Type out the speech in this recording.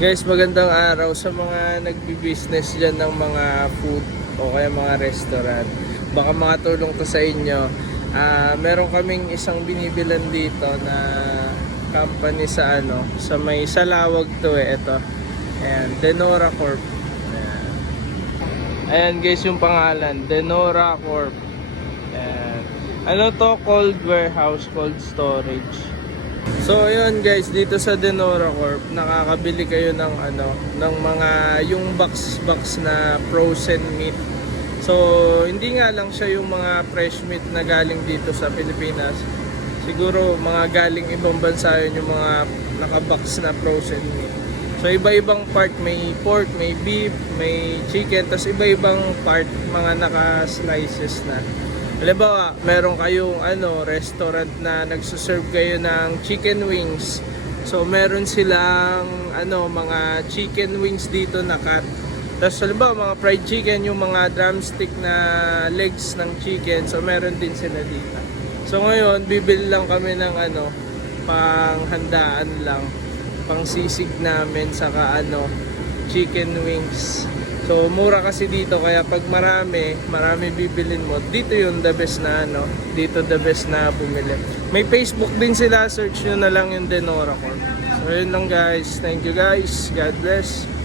Guys, magandang araw sa mga nagbi-business dyan ng mga food o kaya mga restaurant. Baka makatulong to sa inyo. Ah, meron kaming isang binibilan dito na company sa ano, sa may salawag to eh, ito. Ayan, Denora Corp. Ayan. Ayan guys yung pangalan, Denora Corp. Ayan. Ano to? Cold warehouse, cold storage. So ayun guys, dito sa Denora Corp, nakakabili kayo ng ano, ng mga yung box box na frozen meat. So hindi nga lang siya yung mga fresh meat na galing dito sa Pilipinas. Siguro mga galing ibang bansa yun yung mga nakabox na frozen meat. So iba-ibang part, may pork, may beef, may chicken, tapos iba-ibang part mga naka-slices na. Halimbawa, meron kayong ano, restaurant na nagsuserve kayo ng chicken wings. So meron silang ano, mga chicken wings dito na cut. Tapos halimbawa, mga fried chicken, yung mga drumstick na legs ng chicken. So meron din sila dito. So ngayon, bibili lang kami ng ano, pang handaan lang. Pang sisig namin saka ano, chicken wings. So mura kasi dito kaya pag marami, marami bibilin mo, dito yung the best na ano, dito the best na bumili. May Facebook din sila, search nyo na lang yung Denora Corp. So yun lang guys, thank you guys, God bless.